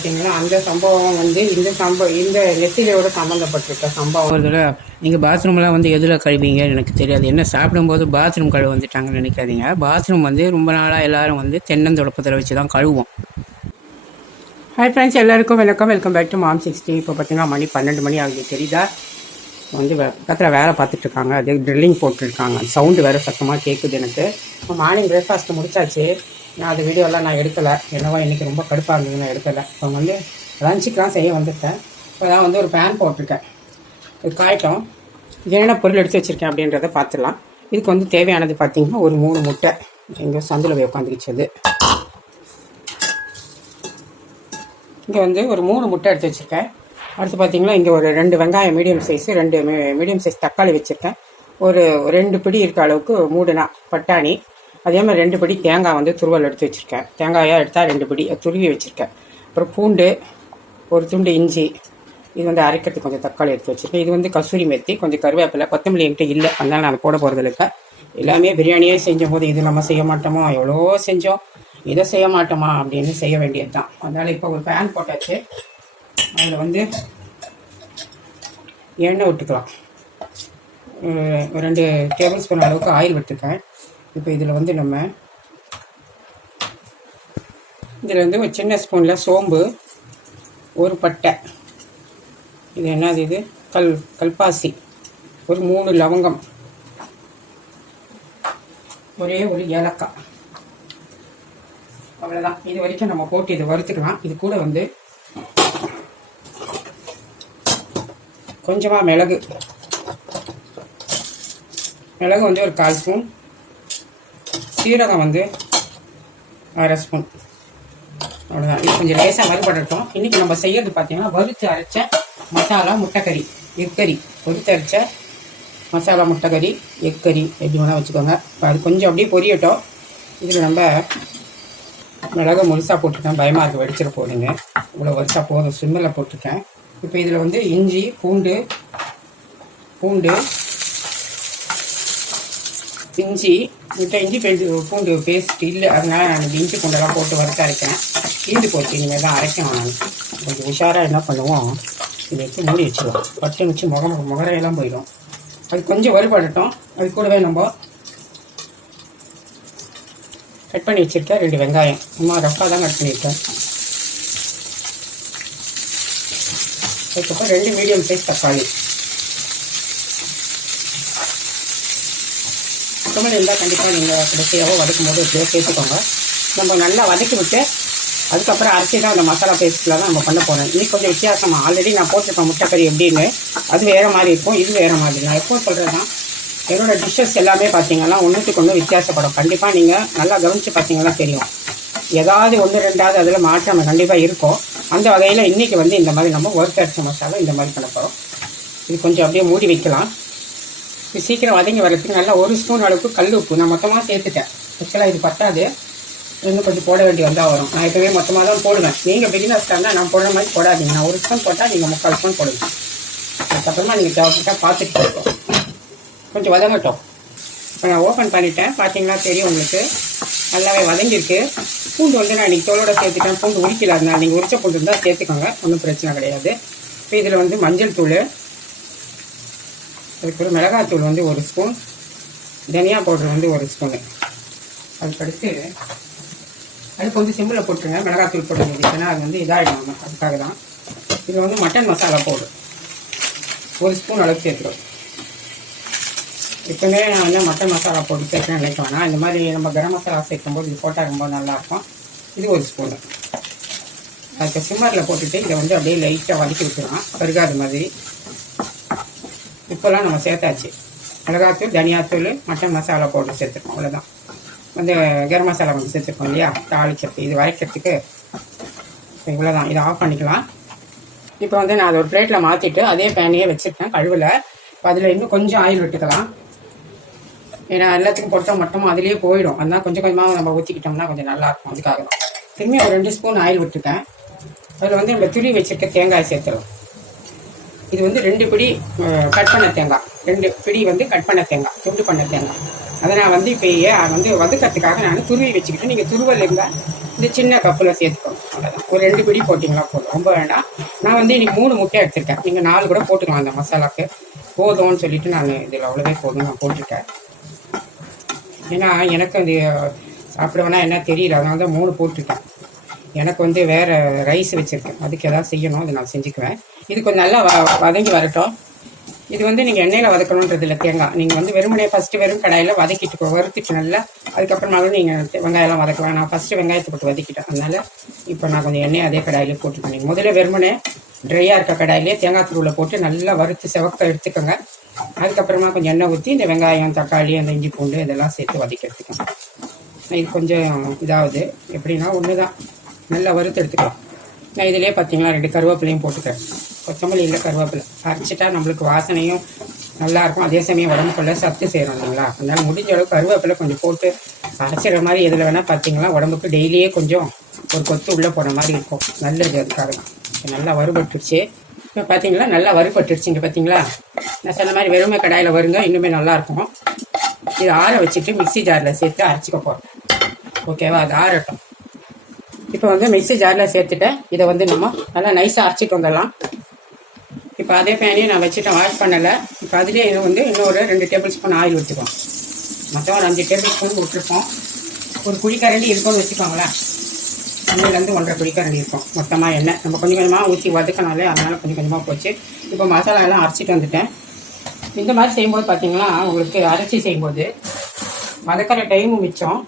பார்த்தீங்கன்னா அந்த சம்பவம் வந்து இந்த நெத்திலையோட சம்மந்தப்பட்டிருக்க சம்பவம். ஒரு தடவை நீங்கள் பாத்ரூம்லாம் வந்து எதில் கழுவீங்கன்னு எனக்கு தெரியாது. என்ன சாப்பிடும்போது பாத்ரூம் கழுவ வந்துட்டாங்கன்னு நினைக்காதீங்க. பாத்ரூம் வந்து ரொம்ப நாளாக எல்லோரும் வந்து தென்னந்தொடப்பத்தில் வச்சு தான் கழுவோம். ஹாய் ஃப்ரெண்ட்ஸ், எல்லாருக்கும் வெல்கம் பேக் டு மாம் 60. இப்போ பார்த்தீங்கன்னா மணி 12 மணி ஆகுது. தெரியுதா? வந்து பக்கத்தில் வேலை பார்த்துட்ருக்காங்க. அது ட்ரில்லிங் போட்டுருக்காங்க. சவுண்டு வேறு சத்தமாக கேட்குது எனக்கு. இப்போ மார்னிங் பிரேக்ஃபாஸ்ட்டு முடிச்சாச்சு. நான் அது வீடியோலாம் நான் எடுக்கலை. என்னவோ இன்றைக்கி ரொம்ப கடுப்பாக இருந்தது, நான் எடுக்கலை. இப்போ வந்து லஞ்சுக்கெலாம் செய்ய வந்துட்டேன். இப்போ தான் வந்து ஒரு பேன் போட்டிருக்கேன். இது காய்ட்டும். என்னென்ன பொருள் எடுத்து வச்சுருக்கேன் அப்படின்றத பார்த்துடலாம். இதுக்கு வந்து தேவையானது பார்த்திங்கன்னா ஒரு 3 முட்டை. எங்கேயோ சந்தில் போய் உட்காந்துக்கிச்சது. இங்கே வந்து ஒரு 3 முட்டை எடுத்து வச்சுருக்கேன். அடுத்து பார்த்திங்கன்னா இங்கே ஒரு 2 வெங்காயம் மீடியம் சைஸு, 2 மீடியம் சைஸ் தக்காளி வச்சுருக்கேன். ஒரு 2 பிடி இருக்க அளவுக்கு மூடுனா பட்டாணி. அதே மாதிரி 2 பிடி தேங்காய் வந்து துருவல் எடுத்து வச்சுருக்கேன். தேங்காயாக எடுத்தால் 2 பிடி துருவி வச்சுருக்கேன். அப்புறம் பூண்டு, ஒரு துண்டு இஞ்சி. இது வந்து அரைக்கிறதுக்கு கொஞ்சம் தக்காளி எடுத்து வச்சுருக்கேன். இது வந்து கசூரி மெத்தி, கொஞ்சம் கருவேப்பிலை, கொத்தமல்லி என்கிட்ட இல்லை, அதனால் நான் போட போகிறது இல்லை. எல்லாமே பிரியாணியே செஞ்சும் போது இது நம்ம செய்ய மாட்டோமோ, எவ்வளோ செஞ்சோம், இதை செய்ய மாட்டோமா அப்படின்னு செய்ய வேண்டியது தான். அதனால் இப்போ ஒரு பேன் போட்டாச்சு. அதில் வந்து எண்ணெய் விட்டுக்கலாம். 2 டேபிள் ஸ்பூன் அளவுக்கு ஆயில் விட்டுருக்கேன். இப்போ இதில் வந்து இதில் வந்து ஒரு சின்ன ஸ்பூனில் சோம்பு, ஒரு பட்டை, இது என்னது, இது கல்பாசி, ஒரு 3 லவங்கம், ஒரே ஒரு ஏலக்காய். அவ்வளோதான். இது வரைக்கும் நம்ம போட்டு இதை வறுத்துக்கலாம். இது கூட வந்து கொஞ்சமாக மிளகு வந்து ஒரு 1/4 ஸ்பூன், சீரகம் வந்து 1/2 ஸ்பூன். அவ்வளோதான். இது கொஞ்சம் லேசாக வறுபடட்டும். இன்றைக்கி நம்ம செய்யறது பார்த்தீங்கன்னா வறுத்து அரைச்ச மசாலா முட்டைக்கறி, எக்கறி. வறுத்து அரைச்ச மசாலா முட்டைக்கறி, எக்கறி எப்படி வேணால் வச்சுக்கோங்க. இப்போ அது கொஞ்சம் அப்படியே பொரியட்டும். இதில் நம்ம மிளகு முழுசாக போட்டிருக்கேன். பயமாக இருக்குது, வெடிச்சிட போடுங்க. இவ்வளோ வரிசா போதும், சிம்மில் போட்டிருக்கேன். இப்போ இதில் வந்து இஞ்சி, பூண்டு, இஞ்சி பூண்டு பேஸ்ட் இல்லை, அதனால் நான் இஞ்சி பூண்டெல்லாம் போட்டு வறுத்து அரைக்கிறேன். தீந்து போச்சு, இனிமேல் தான் அரைக்கணும். நான் கொஞ்சம் உஷாராக என்ன பண்ணுவோம், இதை வச்சு மூடி வச்சுருவோம். பட்டு வச்சு முகரையெல்லாம் போயிடும். அது கொஞ்சம் வறுபடட்டும். அது கூடவே நம்ம கட் பண்ணி வச்சுருக்கேன் 2 வெங்காயம். சும்மா ரஃப்பாக தான் கட் பண்ணியிருக்கேன். அதுக்கப்புறம் 2 மீடியம் சைஸ் தக்காளி. கொத்தமல்லி இருந்தால் கண்டிப்பாக நீங்கள் கடைசியாகவோ வதக்கும் போது எப்படியோ சேர்த்துக்கோங்க. நம்ம நல்லா வதக்கி விட்டு அதுக்கப்புறம் அரைச்சி தான் அந்த மசாலா பேஸ்ட்டில் தான் நம்ம பண்ண போகிறோம். இது கொஞ்சம் வித்தியாசமாக ஆல்ரெடி நான் போட்டிருக்கேன் முட்டைக்கறி எப்படின்னு. அது வேறு மாதிரி இருக்கும், இது வேறு மாதிரி. நான் எப்போ சொல்கிறேன்னா, என்னோடய டிஷ்ஷஸ் எல்லாமே பார்த்தீங்கன்னா ஒன்றுத்துக்கு ஒன்று வித்தியாசப்படும். கண்டிப்பாக நீங்கள் நல்லா கவனித்து பார்த்தீங்கன்னா தெரியும். ஏதாவது 1-2 அதில் மாற்றம் கண்டிப்பாக இருக்கும். அந்த வகையில் இன்றைக்கி வந்து இந்த மாதிரி நம்ம வறுத்து அரைச்ச மசாலா இந்த மாதிரி பண்ண போகிறோம். இது கொஞ்சம் அப்படியே மூடி வைக்கலாம். இது சீக்கிரம் வதங்கி வரதுக்கு நல்லா 1 ஸ்பூன் அளவுக்கு கல் உப்பு நான் மொத்தமாக சேர்த்துட்டேன். ஆக்சுவலாக இது பத்தாது, இன்னும் கொஞ்சம் போட வேண்டி வந்தால் வரும். நான் எப்போவே மொத்தமாக தான் போடுவேன். நீங்கள் பிகினர்ஸ்க்காக இருந்தால் நான் போடுற மாதிரி போடாதீங்க. நான் 1 ஸ்பூன் போட்டால் நீங்கள் 3/4 ஸ்பூன் போடுங்க. அதுக்கப்புறமா நீங்கள் தேவைப்பட்டால் பார்த்துட்டு போட்டோம். கொஞ்சம் வதங்கட்டும். இப்போ நான் ஓப்பன் பண்ணிட்டேன். பார்த்தீங்கன்னா தெரியும் உங்களுக்கு, நல்லாவே வதங்கியிருக்கு. பூண்டு வந்து நான் இன்றைக்கி தோலோட சேர்த்துட்டேன். பூண்டு உரிக்கல, அதனால் நீங்கள் உரிச்ச பூண்டு இருந்தால் சேர்த்துக்கோங்க, ஒன்றும் பிரச்சனை கிடையாது. இப்போ இதில் வந்து மஞ்சள் தூள், அதுக்கப்புறம் மிளகாத்தூள் வந்து 1 ஸ்பூன், தனியா பவுடர் வந்து 1 ஸ்பூனு. அதுக்கடுத்து அதுக்கு வந்து சிம்பிளில் போட்டுருங்க. மிளகாத்தூள் போட்டு ஏன்னா அது வந்து இதாகிடும், அதுக்காக தான். இதில் வந்து மட்டன் மசாலா பவுடர் 1 ஸ்பூன் அளவுக்கு சேர்த்துடும். எப்பவுமே நான் வந்து மட்டன் மசாலா போட்டு சேர்க்கணும்னு நினைக்க வேணாம். இந்த மாதிரி நம்ம கரம் மசாலா சேர்க்கும்போது இது போட்டால் ரொம்ப நல்லாயிருக்கும். இது 1 ஸ்பூனு. அதுக்கு சிம்மரில் போட்டுட்டு இதை வந்து அப்படியே லைட்டாக வதக்கி விட்டுருவோம், கருகாத மாதிரி. இப்போல்லாம் நம்ம சேர்த்தாச்சு. மிளகாத்தூள், தனியாத்தூள், மட்டன் மசாலா பவுடர் சேர்த்துருக்கோம். அவ்வளோதான். வந்து கரம் மசாலா வந்து சேர்த்துருக்கோம் இல்லையா, தாளிக்கிறது, இது வரைக்கிறதுக்கு. இவ்வளோதான். இதை ஆஃப் பண்ணிக்கலாம். இப்போ வந்து நான் அதை ஒரு பிளேட்டில் மாற்றிட்டு அதே பேனையே வச்சுருக்கேன், கழுவில். இப்போ அதில் இன்னும் கொஞ்சம் ஆயில் விட்டுக்கலாம். ஏன்னா எல்லாத்துக்கும் போட்டால் மொத்தமாக அதிலேயே போயிடும். அதனால் கொஞ்சம் கொஞ்சமாக நம்ம ஊற்றிக்கிட்டோம்னா கொஞ்சம் நல்லாயிருக்கும். அதுக்காக தான். திரும்பி ஒரு 2 ஸ்பூன் ஆயில் விட்டுருக்கேன். அதில் வந்து நம்ம துருவி வச்சுருக்க தேங்காய் சேர்த்துறோம். இது வந்து 2 பிடி கட் பண்ண தேங்காய், 2 பிடி வந்து கட் பண்ண தேங்காய், துண்டு பண்ண தேங்காய். அதை நான் வந்து இப்போ வந்து வதக்கிறதுக்காக நான் துருவி வச்சுக்கிட்டு, நீங்கள் துருவல் இருந்தால் இது சின்ன கப்பில் சேர்த்துக்கணும். அவ்வளோதான். ஒரு 2 பிடி போட்டிங்களா போதும், ரொம்ப வேண்டாம். நான் வந்து இன்னைக்கு 3 முட்டை எடுத்திருக்கேன். நீங்கள் 4 கூட போட்டுக்கலாம். அந்த மசாலாவுக்கு போதும்னு சொல்லிட்டு நான் இதில் அவ்வளோவே போதும் நான் போட்டுருக்கேன். ஏன்னா எனக்கு அது சாப்பிடுவேன்னா என்ன தெரியல, அதனால தான் 3 போட்டுருக்கேன். எனக்கு வந்து வேறு ரைஸ் வச்சுருக்கேன், அதுக்கு எதாவது செய்யணும், அதை நான் செஞ்சுக்குவேன். இது கொஞ்சம் நல்லா வதங்கி வரட்டும். இது வந்து நீங்கள் எண்ணெயில் வதக்கணுன்றது இல்லை, தேங்காய் நீங்கள் வந்து வெறுமனே ஃபஸ்ட்டு வெறும் கடாயில் வதக்கிட்டு வறுத்துட்டு நல்லா, அதுக்கப்புறமாலும் நீங்கள் வெங்காயம்லாம் வதக்குவேன். நான் ஃபஸ்ட்டு வெங்காயத்தை போட்டு வதக்கிட்டேன். அதனால் இப்போ நான் கொஞ்சம் எண்ணெய் அதே கடாயிலே போட்டுக்கேன். நீங்கள் முதல்ல வெறுமனே ட்ரையாக இருக்க கடாயிலே தேங்காய் தூளை போட்டு நல்லா வறுத்து செவக்க எடுத்துக்கோங்க. அதுக்கப்புறமா கொஞ்சம் எண்ணெய் ஊற்றி இந்த வெங்காயம், தக்காளி, அந்த இஞ்சி பூண்டு இதெல்லாம் சேர்த்து வதக்கி எடுத்துக்கோங்க. இது கொஞ்சம் இதாகுது, எப்படின்னா ஒன்று தான், நல்லா வறுத்து எடுத்துக்கலாம். நான் இதிலே பார்த்தீங்களா 2 கருவேப்பிலையும் போட்டுக்கிறேன். கொத்தமல்லி இல்லை, கருவேப்பிலை அரைச்சிட்டா நம்மளுக்கு வாசனையும் நல்லாயிருக்கும், அதே சமயம் உடம்புக்குள்ள சத்து சேரும் இல்லைங்களா. அதனால் முடிஞ்ச அளவுக்கு கருவேப்பிலை கொஞ்சம் போட்டு அரைச்சிடுற மாதிரி எதில் வேணால் பார்த்தீங்களா உடம்புக்கு டெய்லியே கொஞ்சம் ஒரு கொத்து உள்ளே போன மாதிரி இருக்கும், நல்லது. அதுக்காக தான் நல்லா வறுபட்டுருச்சு. இப்போ பார்த்தீங்களா நல்லா வறுபட்டுருச்சு. இங்கே பார்த்தீங்களா நான் சொன்ன மாதிரி வெறுமை கடாயில் வருங்க, இன்னுமே நல்லாயிருக்கும். இது ஆற வச்சுட்டு மிக்ஸி ஜாரில் சேர்த்து அரைச்சிக்க போகிறோம். ஓகேவா, அது ஆறட்டும். இப்போ வந்து மிக்ஸி ஜாரில் சேர்த்துட்டேன். இதை வந்து நம்ம நல்லா நைஸாக அரைச்சிட்டு வந்துடலாம். இப்போ அதே பேனையும் நான் வச்சுட்டேன், வாஷ் பண்ணலை. இப்போ அதுலேயே இது வந்து இன்னொரு 2 டேபிள் ஸ்பூன் ஆயில் ஊற்றிக்குவோம். மொத்தம் ஒரு 5 டேபிள் ஸ்பூன் விட்டுருப்போம். ஒரு குழிக்கரண்டி இருக்கும்னு வச்சுக்கோங்களேன், 1 1.5 குழிக்கரண்டி இருக்கும் மொத்தமாக எண்ணெய். நம்ம கொஞ்சம் கொஞ்சமாக ஊற்றி வதக்கனாலே, அதனால் கொஞ்சம் கொஞ்சமாக போச்சு. இப்போ மசாலா எல்லாம் அரைச்சிட்டு வந்துட்டேன். இந்த மாதிரி செய்யும்போது பார்த்தீங்கன்னா உங்களுக்கு அரைச்சி செய்யும்போது வதக்கிற டைமும் மிச்சம்.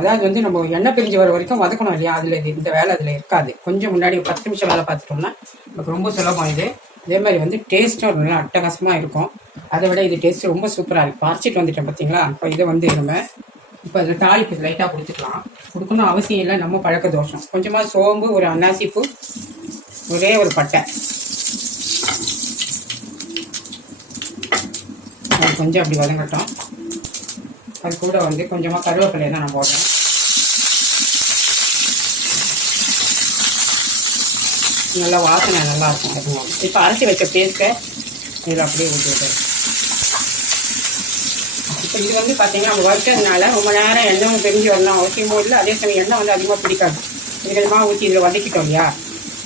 அதாவது வந்து நம்ம எண்ணெய் பிரிஞ்சு வர வரைக்கும் வதக்கணும் இல்லையா, அதில் இந்த வேலை அதில் இருக்காது. கொஞ்சம் முன்னாடி 10 நிமிஷம் வேலை பார்த்துட்டோம்னா நமக்கு ரொம்ப சுலபம் இது. அதே மாதிரி வந்து டேஸ்ட்டும் நல்லா அட்டகாசமாக இருக்கும். அதை விட இது டேஸ்ட் ரொம்ப சூப்பராக இருக்கும். அரைச்சிட்டு வந்துட்டேன் பார்த்தீங்களா. இப்போ இதை வந்து நம்ம இப்போ அதில் தாளிப்பு லைட்டாக கொடுத்துக்கலாம். கொடுக்கணும் அவசியம் இல்லை, நம்ம பழக்க தோஷம். கொஞ்சமாக சோம்பு, ஒரு அன்னாசிப்பூ, ஒரே ஒரு பட்டை, அது கொஞ்சம் அப்படி வதங்கட்டும். அது கூட வந்து கொஞ்சமாக கருவேப்பிலையை தான் நான் போடுறேன். நல்லா வாசனை நல்லாயிருக்கும். அதுவும் இப்போ அரைச்சி வச்ச பேஸ்ட்டை இதில் அப்படியே ஊற்றி விட்டுறேன். இப்போ இது வந்து பார்த்தீங்கன்னா நம்ம வறுத்ததுனால ரொம்ப நேரம் எண்ணெயும் பிரிஞ்சு வரணும் அவசியமோ இல்லை. அதே சமயம் எண்ணெய் வந்து அதிகமாக பிடிக்காது. கொஞ்சமாக ஊற்றி இதில் வதக்கிட்டோம் இல்லையா,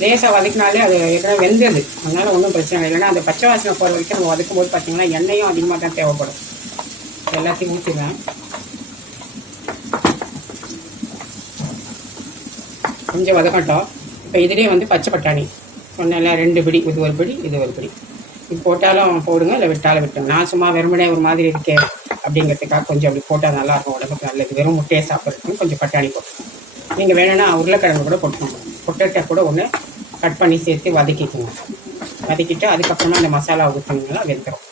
லேசாக வதக்கினாலே அது ஏற்கனவே வெந்தது, அதனால் ஒன்றும் பிரச்சனை இல்லை. இல்லைன்னா அந்த பச்சை வாசனை போகிற வரைக்கும் நம்ம வதக்கும் போது பார்த்தீங்கன்னா எண்ணெயும் அதிகமாக தான் தேவைப்படும். எல்லாத்தையும் ஊற்றிடுவேன். கொஞ்சம் வதக்கட்டும். இப்போ இதுலேயே வந்து பச்சை பட்டாணி ஒன்றும் 2 பிடி, இது ஒரு பிடி, இது ஒரு பிடி. இது போட்டாலும் போடுங்க, இல்லை விட்டாலும் விட்டுங்க. நான் சும்மா வெறுமனே ஒரு மாதிரி இருக்கே அப்படிங்கிறதுக்காக கொஞ்சம் அப்படி போட்டால் நல்லாயிருக்கும், உடம்புக்கு நல்லது. வெறும் முட்டையை சாப்பிட்றதுக்கு கொஞ்சம் பட்டாணி போட்டுக்கோங்க. நீங்கள் வேணும்னா உருளைக்கிழங்கு கூட போட்டுக்கோங்க. பொட்டேட்டோ கூட ஒன்று கட் பண்ணி சேர்த்து வதக்கிக்கோங்க. வதக்கிட்டு அதுக்கப்புறமா அந்த மசாலா ஊற்றினீங்கன்னா வெந்துடும்.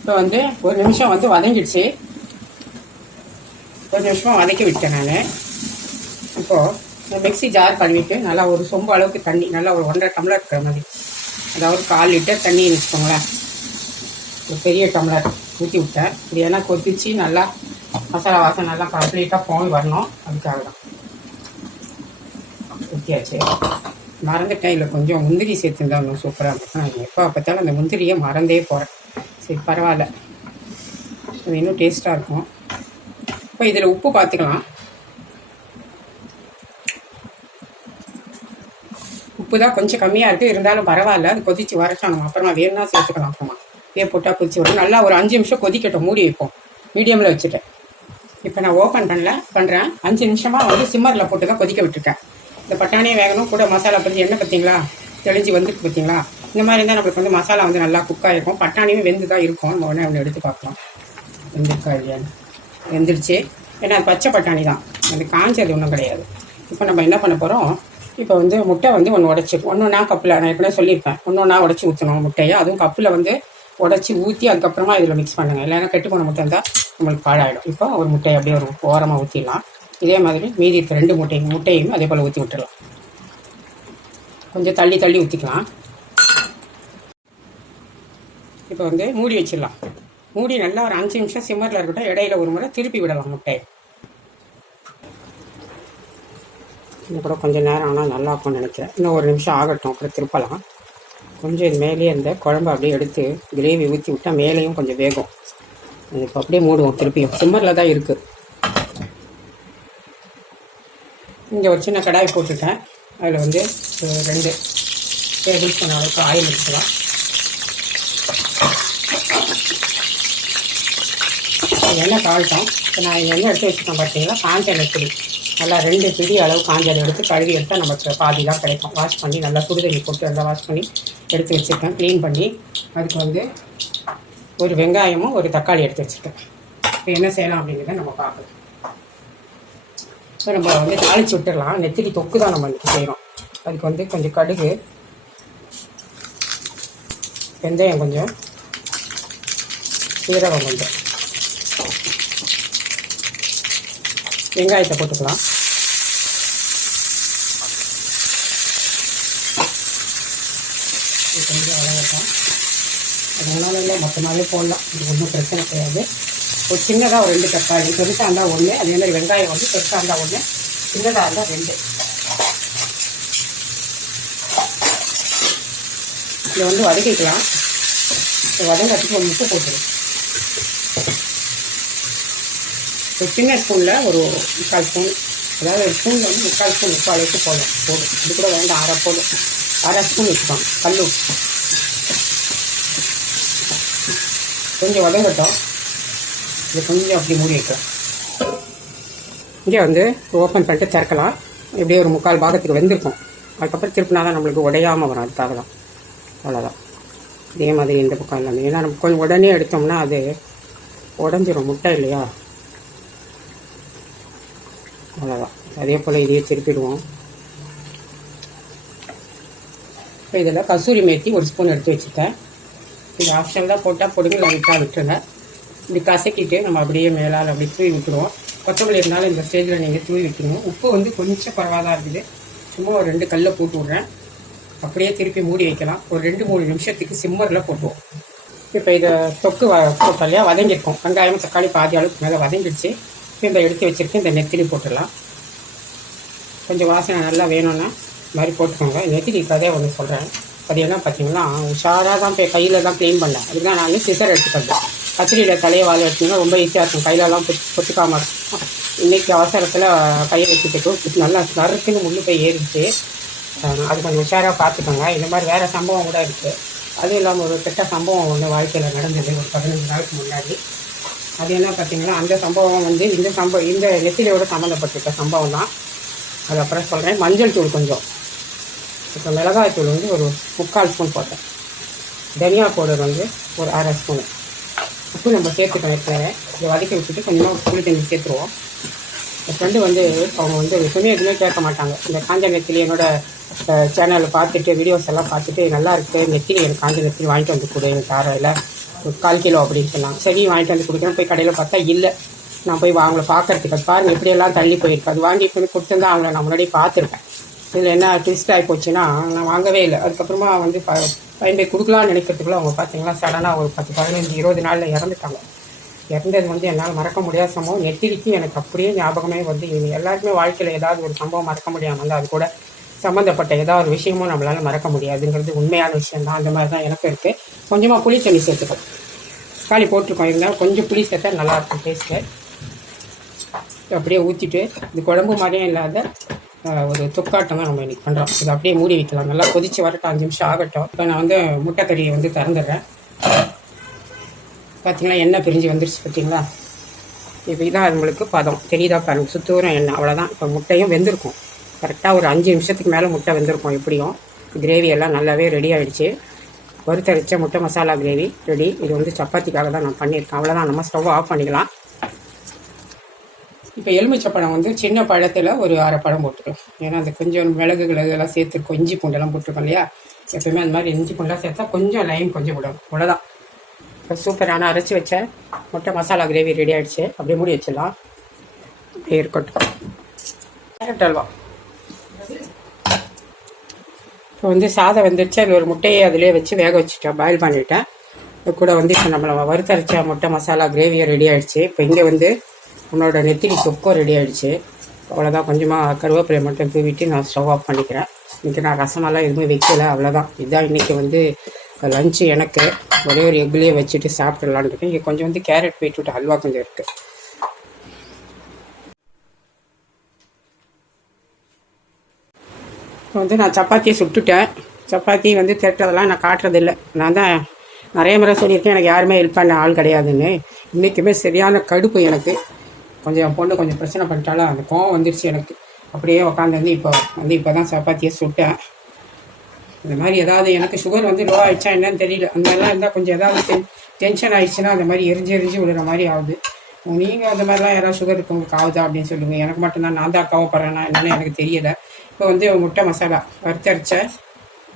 இப்போ வந்து 1 நிமிஷம் வந்து வதங்கிடுச்சு. 1 நிமிஷமாக வதக்கி விட்டேன் நான். இப்போது மிக்ஸி ஜார் பண்ணிவிட்டு நல்லா ஒரு சொம்பு அளவுக்கு தண்ணி, நல்லா ஒரு 1.5 டம்ளர் இருக்கிற மாதிரி, அதாவது 1/4 லிட்டர் தண்ணி வச்சுக்கோங்களேன், ஒரு பெரிய டம்ளர் ஊற்றி விட்டேன். இது ஏன்னா கொதிச்சு நல்லா மசாலா வாசனை நல்லா கம்ப்ளீட்டாக போய் வரணும், அதுக்காக தான் ஊற்றியாச்சு. மறந்துட்டேன், இல்லை கொஞ்சம் முந்திரி சேர்த்துருந்தா இன்னும் சூப்பராக இருக்கும். நான் எப்போ பார்த்தாலும் அந்த முந்திரியை மறந்தே போகிறேன். சரி பரவாயில்ல, அது இன்னும் டேஸ்ட்டாக இருக்கும். இப்போ இதில் உப்பு பார்த்துக்கலாம். உப்பு தான் கொஞ்சம் கம்மியாக இருக்குது, இருந்தாலும் பரவாயில்ல. அது கொதிச்சு வரட்டும், நம்ம அப்புறமா வேணும்னா சேர்த்துக்கலாம். அப்புறமா போட்டால் கொதிச்சு வரும். நல்லா ஒரு 5 நிமிஷம் கொதிக்கட்டும், மூடி வைப்போம். மீடியமில் வச்சுட்டேன். இப்போ நான் ஓப்பன் பண்ணுறேன். 5 நிமிஷமாக வந்து சிம்மரில் போட்டு தான் கொதிக்க விட்டுருக்கேன். இந்த பட்டாணியை வேகணும், கூட மசாலா பற்றி எண்ணெய் பார்த்தீங்களா தெளிஞ்சு வந்துட்டு பார்த்தீங்களா. இந்த மாதிரி இருந்தால் நம்மளுக்கு வந்து மசாலா வந்து நல்லா குக்காக இருக்கும். பட்டாணியும் வெந்து தான் இருக்கும். நம்ம ஒன்று எடுத்து பார்க்கலாம் வெந்திருக்கா இல்லையான்னு. வெந்துடுச்சு, ஏன்னா அது பச்சை பட்டாணி தான், அது காஞ்சது ஒன்றும் கிடையாது. இப்போ நம்ம என்ன பண்ண போகிறோம், இப்போ வந்து முட்டை வந்து ஒன்று உடச்சி ஒன்றா கப்பில், நான் ஏற்கனவே சொல்லியிருப்பேன், ஒன்றா உடச்சி ஊற்றணும் முட்டையை. அதுவும் கப்பில் வந்து உடச்சி ஊற்றி அதுக்கப்புறமா இதில் மிக்ஸ் பண்ணுங்கள், இல்லைன்னா கெட்டு போன முட்டை இருந்தால் நம்மளுக்கு பாழாயிடும். இப்போ ஒரு முட்டையை அப்படியே ஒரு ஓரமாக ஊற்றிடலாம். இதே மாதிரி மீதி இருக்க 2 முட்டையும் அதே போல் ஊற்றி விட்டுடலாம். கொஞ்சம் தள்ளி ஊற்றிக்கலாம். இப்போ வந்து மூடி வச்சிடலாம். மூடி நல்லா ஒரு 5 நிமிஷம் சிம்மரில் இருக்கட்டும். இடையில ஒரு முறை திருப்பி விடலாம் முட்டையை. இன்னும் கூட கொஞ்சம் நேரம் ஆனால் நல்லா இருக்கும்னு நினைக்கிறேன். இன்னும் 1 நிமிஷம் ஆகட்டும், அப்புறம் திருப்பலாம். கொஞ்சம் இது மேலேயே இந்த குழம்பு அப்படியே எடுத்து கிரேவி ஊற்றி விட்டால் மேலேயும் கொஞ்சம் வேகும். இப்போ அப்படியே மூடுவோம் திருப்பியும். சிம்மரில் தான் இருக்குது. இங்கே ஒரு சின்ன கடாய் போட்டுட்டேன். அதில் வந்து 2 டேபிள் ஸ்பூன் அளவுக்கு ஆயில் எடுத்துக்கலாம். எண்ணெய் காய்ட்டும். இப்போ நான் எண்ணெய் எடுத்து வச்சுருக்கேன் பார்த்தீங்களா, காஞ்ச நெத்திலி நல்லா 2 பிடி அளவு காஞ்சல் எடுத்து கழுவி எடுத்தால் நமக்கு பாதி தான் கிடைக்கும். வாஷ் பண்ணி நல்லா சுடுதண்ணி போட்டு நல்லா வாஷ் பண்ணி எடுத்து வச்சுருக்கேன், க்ளீன் பண்ணி. அதுக்கு வந்து ஒரு வெங்காயமும் ஒரு தக்காளி எடுத்து வச்சுருக்கேன். இப்போ என்ன செய்யலாம் அப்படிங்கிறத நம்ம பார்க்கலாம். இப்போ நம்ம வந்து தாளித்து விட்டுடலாம். நெத்திலி தொக்கு தான் நம்ம இன்றைக்கி செய்கிறோம். அதுக்கு வந்து கொஞ்சம் கடுகு, வெந்தயம் கொஞ்சம், சீரகம் கொஞ்சம், வெங்காயத்தை போட்டுக்கலாம். கொஞ்சம் வளரட்டும். அதனால இல்லை, மொத்தமாகவே போடலாம், இது ஒன்றும் பிரச்சனை கிடையாது. ஒரு சின்னதாக ஒரு 2 தக்காளி, பெருசாக இருந்தால் 1, அதே மாதிரி வெங்காயம் வந்து பெருசாக இருந்தால் 1, சின்னதாக இருந்தால் 2. இதை வந்து வதக்கிக்கலாம். வதங்கிறதுக்கு ஒரு முட்டை போட்டுடும். ஒரு சின்ன ஸ்பூனில் ஒரு 3/4 ஸ்பூன், அதாவது ஒரு ஸ்பூனில் வந்து 3/4 ஸ்பூன் உப்பு அளவுக்கு போடும். இது கூட வேண்டாம், 1/2 ஸ்பூன் வச்சுக்கோங்க கல் உப்பு. கொஞ்சம் வதங்கட்டும். இது கொஞ்சம் அப்படி மூடி வைக்கலாம். இங்கே வந்து ஓப்பன் பண்ணிட்டு திறக்கலாம். எப்படியே ஒரு 3/4 பாகத்துக்கு வெந்திருக்கும். அதுக்கப்புறம் திருப்பினா தான் நம்மளுக்கு உடையாமல் வரும். அதுக்காக தான். அவ்வளோதான். இதே மாதிரி இந்த பக்கம் இல்லாமல், ஏன்னா நம்ம கொஞ்சம் உடனே எடுத்தோம்னா அது உடஞ்சிரும், முட்டை இல்லையா. அவ்வளோதான். அதே போல் இதையே திருப்பிடுவோம். இப்போ இதில் கசூரி மேத்தி 1 ஸ்பூன் எடுத்து வச்சுருக்கேன். இது ஆப்ஷன் தான், போட்டால் பொடுங்களை விட்டுருங்க. இப்படி கசக்கிட்டு நம்ம அப்படியே மேலால் அப்படி தூவி விட்டுருவோம். கொத்தமல்லி இருந்தாலும் இந்த ஸ்டேஜில் நீங்கள் தூவி விட்டுருவோம். உப்பு வந்து கொஞ்சம் பரவாயில்ல இருக்குது. சும்மா ஒரு 2 கல்லை போட்டு விட்றேன். அப்படியே திருப்பி மூடி வைக்கலாம். ஒரு 2-3 நிமிஷத்துக்கு சிம்மரில் போட்டுவோம். இப்போ இதை தொக்கு போட்டோம் இல்லையா, வதங்கியிருக்கோம். வெங்காயம் தக்காளி பாதி அளவுக்கு மேலே வதங்கிடுச்சு. இப்போ இந்த எடுத்து வச்சுருக்கு இந்த நெத்திலி போட்டுடலாம். கொஞ்சம் வாசனை நல்லா வேணும்னா இந்த மாதிரி போட்டுக்கோங்க. நெத்திலி கதையை ஒன்று சொல்கிறேன். அது என்ன பார்த்தீங்கன்னா, உஷாராக தான் கையில் தான் க்ளீன் பண்ணேன். அதுக்கு தான் நான் சிசர் எடுத்துக்கிறது. கத்திரியில் தலையை வாழை எடுத்திங்கன்னா ரொம்ப ஈஸியாக இருக்கும். கையிலலாம் பொத்துக்காமல் இருக்கும். இன்றைக்கி அவசரத்தில் கையை வச்சுக்கிட்டு நல்லா நறுக்குன்னு முள்ளு போய் ஏறிடுச்சு. அது கொஞ்சம் உஷாராக பார்த்துக்கோங்க. இந்த மாதிரி வேறு சம்பவம் கூட இருக்குது. அதுவும் இல்லாமல் ஒரு கெட்ட சம்பவம் ஒன்று வாழ்க்கையில் நடந்தது ஒரு 15 நாளுக்கு முன்னாடி. அது என்ன பார்த்தீங்கன்னா, அந்த சம்பவம் வந்து இந்த நெத்திலியோட சம்மந்தப்பட்டிருக்க சம்பவம் தான். அது அப்புறம் சொல்கிறேன். மஞ்சள் தூள் கொஞ்சம், இப்போ மிளகாய் தூள் வந்து ஒரு 3/4 ஸ்பூன் போட்டேன். தனியா பவுடர் வந்து ஒரு 1/2 ஸ்பூனு. உப்பு நம்ம சேர்த்துக்கணும். ஏற்கனவே இதை வதக்கி விட்டுட்டு கொஞ்சமாக புளி தண்ணி சேர்த்துருவோம். என் ஃப்ரெண்டு வந்து அவங்க வந்து எதுவுமே கேட்க மாட்டாங்க. இந்த காஞ்ச நெத்திலி என்னோட சேனலில் பார்த்துட்டு வீடியோஸ் எல்லாம் பார்த்துட்டு நல்லா இருக்குது நெத்திலி, எனக்கு காஞ்ச நெத்திலி வாங்கிட்டு வந்து கொடு, எனக்கு ஆறையில் 1/4 கிலோ அப்படின்னு சொன்னாங்க. சரி வாங்கிட்டு வந்து கொடுக்குறேன். போய் கடையில் பார்த்தா இல்லை. நான் போய் அவங்கள பார்க்கறதுக்கு, அது பாருங்கள் எப்படியெல்லாம் தள்ளி போயிருக்கு. அது வாங்கி போய் கொடுத்துருந்தா அவங்கள நான் முன்னாடி பார்த்துருப்பேன். இதில் என்ன ட்விஸ்ட் ஆகி போச்சுன்னா, நான் வாங்கவே இல்லை. அதுக்கப்புறமா வந்து பையன் போய் கொடுக்கலான்னு நினைக்கிறதுக்குள்ள அவங்க பார்த்தீங்கன்னா சடனாக ஒரு 10-15-20 நாளில் இறந்துட்டாங்க. இறந்தது வந்து என்னால் மறக்க முடியாத சம்பவம். நெத்திலிக்கு எனக்கு அப்படியே ஞாபகமே வந்து, எல்லாருக்குமே வாழ்க்கையில் ஏதாவது ஒரு சம்பவம் மறக்க முடியாமல் வந்து அது கூட சம்மந்தப்பட்ட ஏதாவது ஒரு விஷயமும் நம்மளால் மறக்க முடியாதுங்கிறது உண்மையான விஷயம் தான். அந்த மாதிரி தான் எனக்கு இருக்குது. கொஞ்சமாக புளி தண்ணி சேர்த்துக்கணும். தக்காளி போட்டிருக்கோம், இருந்தாலும் கொஞ்சம் புளி சேர்த்தா நல்லாயிருக்கும் டேஸ்ட்டு. அப்படியே ஊற்றிட்டு, இது குழம்பு மாதிரியும் இல்லாத ஒரு தொக்காட்டம் தான் நம்ம இன்றைக்கி பண்ணுறோம். இது அப்படியே மூடி வைக்கலாம். நல்லா கொதித்து வரட்டும், 5 நிமிஷம் ஆகட்டும். இப்போ நான் வந்து முட்டைக்கறியை வந்து திறந்துடுறேன். பார்த்தீங்களா, எண்ணெய் பிரிஞ்சு வந்துருச்சு பார்த்தீங்களா. இப்போ இதான் உங்களுக்கு பதம் தெரியுதா பாருங்கள், சுத்தூரம் எண்ணெய், அவ்வளோதான். இப்போ முட்டையும் வெந்திருக்கும். கரெக்டாக ஒரு 5 நிமிஷத்துக்கு மேலே முட்டை வெந்திருக்கும். எப்படியும் கிரேவி எல்லாம் நல்லாவே ரெடி ஆகிடுச்சு. வறுத்தரைச்ச முட்டை மசாலா கிரேவி ரெடி. இது வந்து சப்பாத்திக்காக தான் நான் பண்ணியிருக்கேன். அவ்வளோதான், நம்ம ஸ்டவ் ஆஃப் பண்ணிக்கலாம். இப்போ எலுமிச்சப்பழம் வந்து சின்ன பழத்தில் ஒரு 1/2 பழம் போட்டுக்கலாம். ஏன்னா அந்த கொஞ்சம் மிளகுகள் இதெல்லாம் சேர்த்துருக்கோம், இஞ்சி பூண்டெல்லாம் போட்டிருக்கோம் இல்லையா. எப்பவுமே அந்த மாதிரி இஞ்சி பூண்டெல்லாம் சேர்த்தா கொஞ்சம் லைம் கொஞ்சம் விடணும், அவ்வளோதான். இப்போ சூப்பரான அரைச்சி வச்ச முட்டை மசாலா கிரேவி ரெடி ஆகிடுச்சு. அப்படியே மூடி வச்சிடலாம். அப்படியே இருக்கட்டும். கேரட் அல்வா இப்போ வந்து சாதம் வந்துடுச்சு. அது ஒரு முட்டையை அதிலே வச்சு வேக வச்சுட்டேன், பாயில் பண்ணிவிட்டேன். இது கூட வந்து இப்போ நம்மளை வறுத்தரைச்ச முட்டை மசாலா கிரேவியை ரெடி ஆகிடுச்சு. இப்போ இங்கே வந்து உன்னோட நெத்திலி தொக்கும் ரெடி ஆகிடுச்சு. அவ்வளோதான். கொஞ்சமாக கருவேப்பிலை மட்டும் தூவிட்டு நான் ஸ்டவ் ஆஃப் பண்ணிக்கிறேன். இன்றைக்கி நான் ரசமெல்லாம் எதுவுமே வைக்கலை, அவ்வளோதான். இதுதான் இன்றைக்கி வந்து லஞ்சு. எனக்கு ஒரே ஒரு எக்லேயே வச்சுட்டு சாப்பிட்றலான்னு இருக்கேன். இங்கே கொஞ்சம் வந்து கேரட் பீட்ரூட் அல்வா கொஞ்சம் இருக்குது. இப்போ வந்து நான் சப்பாத்தியை சுட்டுட்டேன். சப்பாத்தி வந்து திரட்டுறதெல்லாம் நான் காட்டுறதில்லை. நான் தான் நிறைய முறை சொல்லியிருக்கேன், எனக்கு யாருமே ஹெல்ப் பண்ண ஆள் கிடையாதுன்னு. இன்றைக்குமே சரியான கடுப்பு எனக்கு. கொஞ்சம் என் பொண்ணு கொஞ்சம் பிரச்சனை பண்ணிட்டாலும் அந்த கோவம் வந்துடுச்சு எனக்கு. அப்படியே உட்காந்து வந்து இப்போ தான் சப்பாத்தியை சுட்டேன். இந்த மாதிரி ஏதாவது எனக்கு சுகர் வந்து லோ ஆகிடுச்சா என்னன்னு தெரியல. அந்த மாதிரிலாம் இருந்தால் கொஞ்சம் ஏதாவது டென்ஷன் ஆகிடுச்சுன்னா அந்த மாதிரி எரிஞ்சு விழுற மாதிரி ஆகுது. நீங்கள் அந்த மாதிரிலாம் யாராவது சுகர் இருக்கவங்களுக்கு ஆகுதா அப்படின்னு சொல்லுங்கள். எனக்கு மட்டும்தான் நான் தான் கவப்படுறேன்னா என்னென்னு எனக்கு தெரியலை. இப்போ வந்து முட்டை மசாலா, வறுத்தரைச்ச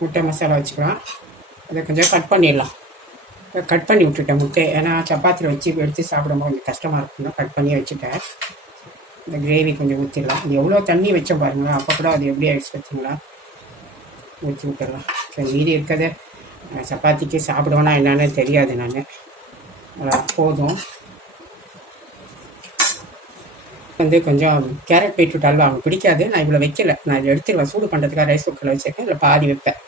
முட்டை மசாலா வச்சுக்கலாம். அதை கொஞ்சம் கட் பண்ணிடலாம். கட் பண்ணி விட்டுட்டேன் முட்டை, ஏன்னா சப்பாத்தியில் வச்சு எடுத்து சாப்பிடும்போது கொஞ்சம் கஷ்டமாக இருக்கணும். கட் பண்ணி வச்சுட்டேன். இந்த கிரேவி கொஞ்சம் ஊற்றிடலாம். இது எவ்வளோ தண்ணி வச்சோம் பாருங்களேன், அப்போ கூட அது எப்படி ஆகிடுச்சு வச்சுங்களா. ஊற்றி விட்டுடலாம். சரி, மீதி இருக்கிறத சப்பாத்திக்கு சாப்பிடுவேன்னா என்னன்னு தெரியாது. நான் போதும். வந்து கொஞ்சம் கேரட் பீட்ரூட் அல்வா அவனுக்கு பிடிக்காது. நான் இவ்வளோ வைக்கல, நான் இதை எடுத்துக்கலாம். சூடு பண்ணுறதுக்காக ரைஸ் குக்கரில் வச்சுருக்கேன். இதில் பாதி வைப்பேன்.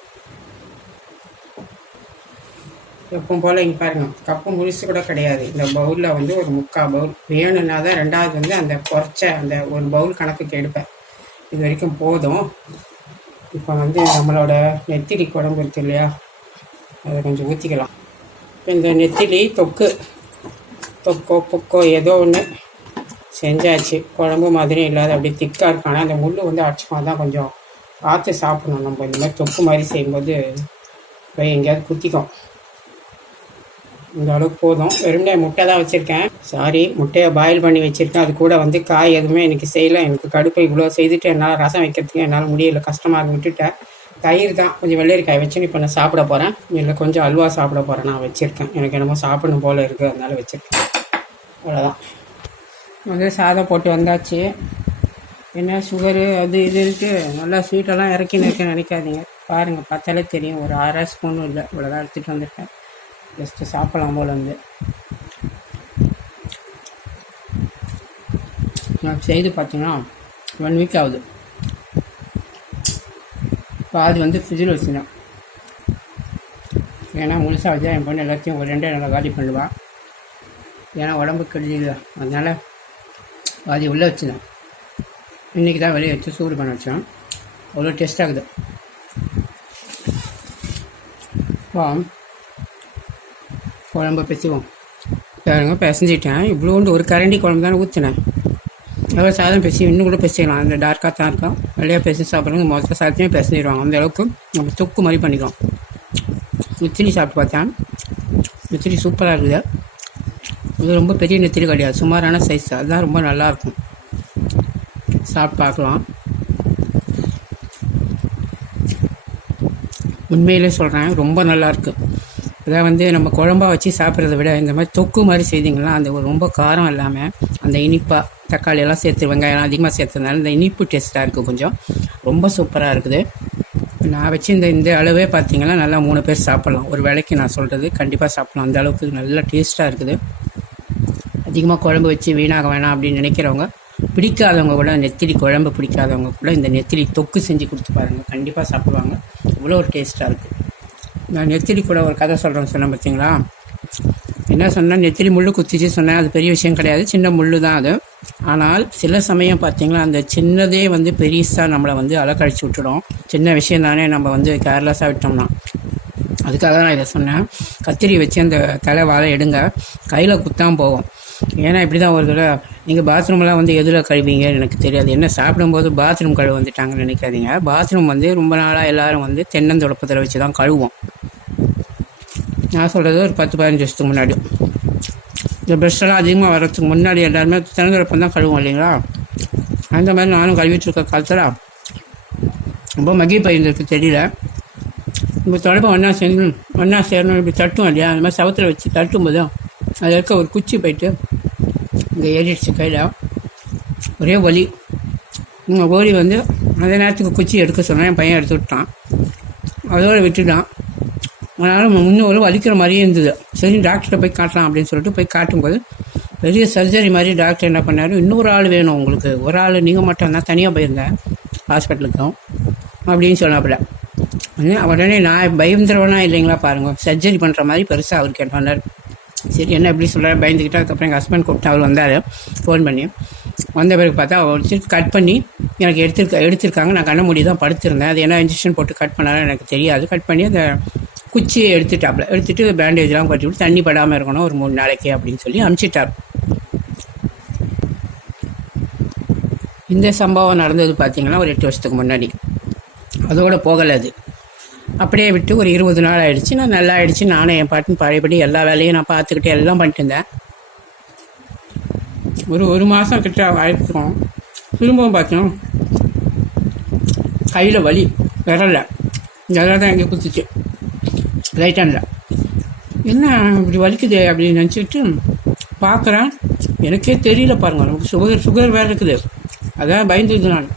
எப்பவும் போல் இங்கே பாருங்கள், கப்பு முழுசு கூட கிடையாது. இந்த பவுலில் வந்து ஒரு 3/4 பவுல் வேணும்னா தான் ரெண்டாவது வந்து அந்த குறைச்ச அந்த ஒரு பவுல் கணக்குக்கு எடுப்பேன். இது வரைக்கும் போதும். இப்போ வந்து நம்மளோட நெத்திலி குழம்பு இருக்குது இல்லையா, அதை கொஞ்சம் ஊற்றிக்கலாம். இப்போ இந்த நெத்திலி தொக்கோ ஏதோ ஒன்று செஞ்சாச்சு. குழம்பு மாதிரி இல்லாத அப்படியே திக்காக இருக்கும். ஆனால் அந்த முள் வந்து அடிச்சுமா தான் கொஞ்சம் பார்த்து சாப்பிடணும். நம்ம இந்த மாதிரி தொக்கு மாதிரி செய்யும்போது போய் எங்கேயாவது குத்திக்கும். இந்த அளவுக்கு போதும். வெறும்னே முட்டை தான் வச்சுருக்கேன். முட்டையை பாயில் பண்ணி வச்சுருக்கேன். அது கூட வந்து காய் எதுவுமே எனக்கு செய்யலை. எனக்கு கடுப்பை இவ்வளோ செய்துட்டு என்னால் ரசம் வைக்கிறதுக்கு என்னால் முடியலை, கஷ்டமாக இருந்து விட்டுட்டேன். தயிர் தான் கொஞ்சம் வெள்ளரிக்காய் வச்சுன்னு இப்போ நான் சாப்பிட போகிறேன். இல்லை கொஞ்சம் அல்வா சாப்பிட போகிறேன். நான் வச்சுருக்கேன், எனக்கு என்னமோ சாப்பிடணும் போல் இருக்குது, அதனால வச்சுருக்கேன். அவ்வளோதான். வந்து சாதம் போட்டு வந்தாச்சு. என்ன சுகரு அது இது இருக்குது, நல்லா ஸ்வீட்டெல்லாம் இறக்கின்னு இருக்குன்னு நினைக்காதீங்க. பாருங்கள், பார்த்தாலே தெரியும். ஒரு 1/2 ஸ்பூனும் இல்லை, இவ்வளோதான் எடுத்துகிட்டு வந்துருக்கேன். ஜஸ்ட்டு சாப்பிடலாம் போல் வந்து. நான் செய்து பார்த்தீங்கன்னா 1 வீக் ஆகுது. பாதி வந்து ஃப்ரிட்ஜில் வச்சுருந்தேன். ஏன்னா முழுசாக வச்சா என் பொண்ணு எல்லாத்தையும் ஒரு 2 நாள் காலி பண்ணுவாள். ஏன்னா உடம்பு கெடுதில்லை, அதனால் பாதி உள்ளே வச்சுருந்தேன். இன்றைக்கி தான் வெளியே வச்சு சூடு பண்ண வச்சோம். அவ்வளோ டேஸ்ட் ஆகுது. குழம்பு பிசைவோம் பாருங்க. பிசைஞ்சிட்டேன். இவ்வளோண்டு ஒரு கரண்டி குழம்பு தானே ஊற்றினேன். அவ்வளோ சாதம் பிசை இன்னும் கூட பிசைக்கலாம். அந்த டார்க்காக தான் இருக்கும். வெளியே பிசை சாப்பிட்றவங்க மொத்த சாதத்தையும் பிசைடுவாங்க. அந்த அளவுக்கு நம்ம தொக்கு மாதிரி பண்ணிக்கலாம். நெத்திலி சாப்பிட்டு பார்த்தேன். நெத்திலி சூப்பராக இருக்குது. இது ரொம்ப பெரிய நெத்திலி கிடையாது, சுமாரான சைஸ். அதுதான் ரொம்ப நல்லாயிருக்கும். சாப்பிட்டு பார்க்கலாம். உண்மையிலே சொல்கிறேன், ரொம்ப நல்லாயிருக்கு. அதான் வந்து நம்ம குழம்பா வச்சு சாப்பிட்றத விட இந்த மாதிரி தொக்கு மாதிரி செய்திங்கன்னா அந்த ஒரு ரொம்ப காரம் இல்லாமல் அந்த இனிப்பாக தக்காளி எல்லாம் சேர்த்து வெங்காயம்லாம் அதிகமாக சேர்த்ததுனால இந்த இனிப்பு டேஸ்ட்டாக இருக்குது. கொஞ்சம் ரொம்ப சூப்பராக இருக்குது. நான் வச்சு இந்த அளவே பார்த்தீங்கன்னா நல்லா 3 பேர் சாப்பிட்லாம். ஒரு வேளைக்கு நான் சொல்கிறது கண்டிப்பாக சாப்பிட்லாம். அந்த அளவுக்கு நல்லா டேஸ்ட்டாக இருக்குது. அதிகமாக குழம்பு வச்சு வீணாக வேணாம் அப்படின்னு நினைக்கிறவங்க, பிடிக்காதவங்க கூட, நெத்திலி குழம்பு பிடிக்காதவங்க கூட இந்த நெத்திலி தொக்கு செஞ்சு கொடுத்து பாருங்கள், கண்டிப்பாக சாப்பிடுவாங்க. இவ்வளோ ஒரு டேஸ்ட்டாக இருக்குது. நான் நெத்திலி கூட ஒரு கதை சொல்கிறேன்னு சொன்னேன் பார்த்தீங்களா. என்ன சொன்னால், நெத்திலி முள் குத்திச்சு சொன்னேன். அது பெரிய விஷயம் கிடையாது, சின்ன முள் தான் அது. ஆனால் சில சமயம் பார்த்தீங்களா, அந்த சின்னதே வந்து பெருசாக நம்மளை வந்து அலக்கழிச்சு விட்டுடும். சின்ன விஷயம் தானே நம்ம வந்து கேர்லெஸ்ஸாக விட்டோம்னா. அதுக்காக தான் நான் இதை சொன்னேன். கத்திரி வச்சு அந்த தலை வாழை எடுங்க, கையில் குத்தாமல் போகும். ஏன்னா இப்படி தான் ஒரு தடவை நீங்கள் பாத்ரூம்லாம் வந்து எதில் கழுவீங்க எனக்கு தெரியாது. என்ன சாப்பிடும்போது பாத்ரூம் கழுவ வந்துட்டாங்கன்னு நினைக்காதீங்க. பாத்ரூம் வந்து ரொம்ப நாளாக எல்லோரும் வந்து தென்னந்தொடப்பத்தில் வச்சு தான் கழுவோம். நான் சொல்கிறது ஒரு 10-15 வருஷத்துக்கு முன்னாடி. இந்த ப்ரெஷ்ஷெல்லாம் அதிகமாக வர்றதுக்கு முன்னாடி எல்லாருமே தென்னந்தொடப்பம் தான் கழுவோம் இல்லைங்களா. அந்த மாதிரி நானும் கழுவிட்டு இருக்க காலத்தில் ரொம்ப மகிழ் பயிர்ந்துருக்கு தெரியல. இப்போ தொடப்பம் ஒன்றா சேரணும் இப்படி தட்டும் இல்லையா, அந்த மாதிரி சவத்தில் வச்சு தட்டும்போது அதில் இருக்க ஒரு குச்சி போயிட்டு இங்கே ஏறிடுச்சு கையில். ஒரே வலி. ஓடி வந்து அந்த நேரத்துக்கு குச்சி எடுக்க சொன்னால் என் பையன் எடுத்து விட்டான். அதோடு விட்டுட்டான். அதனால் முன்னோரு வலிக்கிற மாதிரியே இருந்தது. சரி டாக்டர்கிட்ட போய் காட்டலாம் அப்படின்னு சொல்லிட்டு போய் காட்டும்போது பெரிய சர்ஜரி மாதிரி டாக்டர் என்ன பண்ணார், இன்னொரு ஆள் வேணும் உங்களுக்கு, ஒரு ஆள் நீங்கள் மட்டும் தான் தனியாக போயிருந்தேன் ஹாஸ்பிட்டலுக்கும் அப்படின்னு சொன்னாப்புல. உடனே நான் பயந்துருவேனா இல்லைங்களா பாருங்கள், சர்ஜரி பண்ணுற மாதிரி பெருசாக அவருக்கு என்ன பண்ணார். சரி என்ன எப்படி சொல்கிறார் பயந்துக்கிட்டு. அதுக்கப்புறம் எங்கள் ஹஸ்பண்ட் கூப்பிட்டு அவர் வந்தார் ஃபோன் பண்ணி. வந்த பிறகு பார்த்தா ஒருத்தர் கட் பண்ணி எனக்கு எடுத்திருக்காங்க. நான் கண்ண மூடி தான் படுத்திருந்தேன். அது என்ன இன்ஜெக்ஷன் போட்டு கட் பண்ணாலும் எனக்கு தெரியாது. கட் பண்ணி அந்த குச்சியை எடுத்துட்டு பேண்டேஜ்லாம் கட்டி விட்டு தண்ணி படாமல் இருக்கணும் ஒரு 3 நாளைக்கு அப்படின்னு சொல்லி அனுப்பிச்சிட்டார். இந்த சம்பவம் நடந்தது பார்த்திங்கன்னா ஒரு 8 வருஷத்துக்கு முன்னாடி. அதோடு போகலை. அது அப்படியே விட்டு ஒரு 20 நாள் ஆகிடுச்சு. நான் நல்லா ஆகிடுச்சு. நானும் என் பாட்டுன்னு பழையபடி எல்லா வேலையும் நான் பார்த்துக்கிட்டு எல்லாம் பண்ணிட்டு இருந்தேன். ஒரு மாதம் கிட்ட ஆகிருக்கோம். திரும்பவும் பார்த்தோம் கையில் வலி, விரல இதெல்லாம் தான் எங்கே குத்துச்சு ரைட் ஹேண்டில். என்ன இப்படி வலிக்குது அப்படின்னு நினச்சிக்கிட்டு பார்க்குறேன். எனக்கே தெரியல பாருங்கள். நமக்கு சுகர் வேறு இருக்குது. அதான் பயந்துது. நான்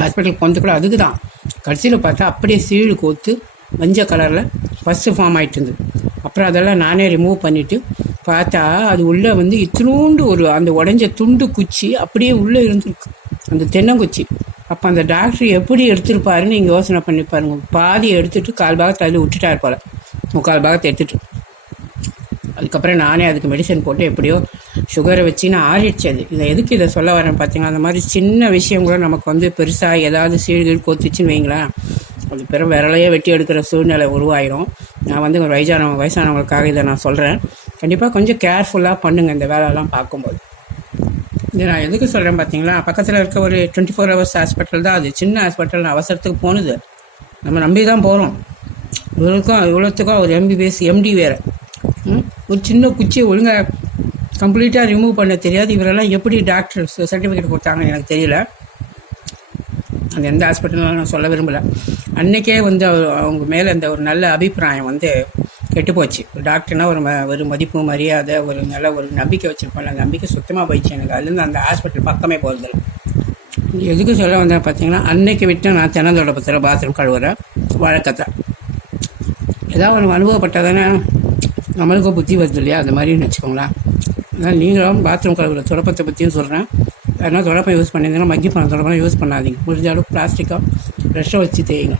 ஹாஸ்பிட்டலுக்கு வந்து கூட அதுக்கு தான். கடைசியில் பார்த்தா அப்படியே சீழு கோத்து மஞ்சள் கலரில் ஃபஸ்ட்டு ஃபார்ம் ஆகிட்டு இருந்தது. அப்புறம் அதெல்லாம் நானே ரிமூவ் பண்ணிவிட்டு பார்த்தா அது உள்ளே வந்து இத்தினூண்டு அந்த உடஞ்ச துண்டு குச்சி அப்படியே உள்ளே இருந்துருக்கு, அந்த தென்னங்குச்சி. அப்போ அந்த டாக்டர் எப்படி எடுத்துருப்பாருன்னு நீங்கள் யோசனை பண்ணி பாருங்க. பாதியை எடுத்துகிட்டு 1/4 பாகத்தை அதில் விட்டுட்டார் போல், 3/4 பாகத்தை எடுத்துகிட்டு. அதுக்கப்புறம் நானே அதுக்கு மெடிசன் போட்டு எப்படியோ சுகரை வச்சு நான் ஆறிடுச்சு. அது எதுக்கு இதை சொல்ல வரேன் பார்த்தீங்கன்னா, அந்த மாதிரி சின்ன விஷயம் கூட நமக்கு வந்து பெருசாக ஏதாவது சீழ்கீழ் கோத்துச்சுன்னு வைங்களேன், அது பிறகு விரலையே வெட்டி எடுக்கிற சூழ்நிலை உருவாயிரும். நான் வந்து ஒரு வயசானவங்களுக்காக இதை நான் சொல்கிறேன். கண்டிப்பாக கொஞ்சம் கேர்ஃபுல்லாக பண்ணுங்கள் இந்த வேலையெல்லாம் பார்க்கும்போது. இது நான் எதுக்கு சொல்கிறேன் பார்த்தீங்களா, பக்கத்தில் இருக்க ஒரு 24 hours ஹாஸ்பிட்டல் தான். அது சின்ன ஹாஸ்பிட்டல், அவசரத்துக்கு போனது. நம்ம நம்பி தான் போகிறோம். இவ்வளோத்துக்கும் ஒரு MBBS MD வேறு. ஒரு சின்ன குச்சியை ஒழுங்காக கம்ப்ளீட்டாக ரிமூவ் பண்ண தெரியாது. இவரெல்லாம் எப்படி டாக்டர் சர்டிஃபிகேட் கொடுத்தாங்கன்னு எனக்கு தெரியல. அது எந்த ஹாஸ்பிட்டலும் நான் சொல்ல விரும்பலை. அன்றைக்கே வந்து அவங்க மேலே அந்த ஒரு நல்ல அபிப்பிராயம் வந்து கெட்டு போச்சு. ஒரு டாக்டர்னால் ஒரு மதிப்பு, மரியாதை, ஒரு நம்பிக்கை வச்சுருப்போம். அந்த நம்பிக்கை சுத்தமாக போயிடுச்சு எனக்கு. அதுலேருந்து அந்த ஹாஸ்பிட்டல் பக்கமே போகிறதில்ல. எதுக்கு சொல்ல வந்தேன் பார்த்தீங்கன்னா, அன்னைக்கு விட்டு நான் தென்னந்தோட்டத்தில் பாத்ரூம் கழுவுற வழக்கத்தை ஏதாவது ஒன்று அனுபவப்பட்டால் தானே நம்மளுக்கும் புத்தி வருது இல்லையா, அந்த மாதிரின்னு வச்சுக்கோங்களேன். அதனால் நீங்களும் பாத்ரூம் கழுவுற துடப்பத்தை பற்றியும் சொல்கிறேன். அதனால் துடப்பம் யூஸ் பண்ணியிருந்தீங்கன்னா மக்கிப்பான துடப்பம் யூஸ் பண்ணாதீங்க. முடிஞ்ச அளவுக்கு பிளாஸ்டிக்காக ப்ரெஷ்ஷை வச்சு தேயுங்க.